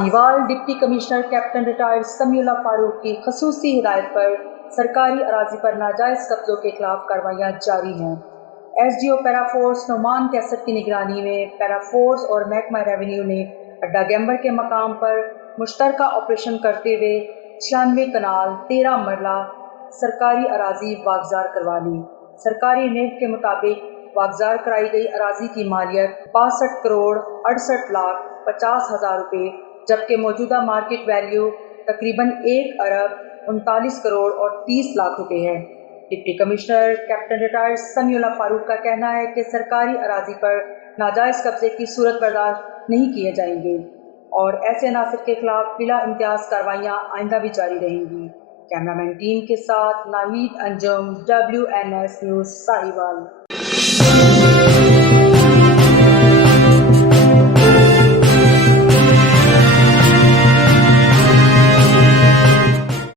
Sahiwal deputy commissioner captain retired Samiullah Farooq की खसूसी हिदायत पर सरकारी अराजी पर नाजायज़ कब्जों के खिलाफ कार्रवाइयाँ जारी हैं। SDO पैराफोर्स नुमान कैसर की निगरानी में पैराफोर्स और महकमा रेवेन्यू ने अड्डा गैम्बर के मकाम पर मुश्तरका ऑपरेशन करते हुए 96 कनाल 13 मरला सरकारी अराजी वागजार करवा ली। सरकारी नेब के मुताबिक वागजार कराई गई अराजी की मालियत 62 करोड़ 68 लाख 50,000 रुपये, जबकि मौजूदा मार्केट वैल्यू तकरीबन 1 अरब 39 करोड़ और 30 लाख रुपए है। Deputy commissioner captain retired Samiullah Farooq का कहना है कि सरकारी अराजी पर नाजायज़ कब्जे की सूरत बर्दाश्त नहीं किए जाएंगे और ऐसे अनासर के खिलाफ बिला इम्तियाज कार्रवाइयाँ आइंदा भी जारी रहेंगी। कैमरामैन टीम के साथ नाहिद अंजुम, WNS न्यूज़ साहिवाल।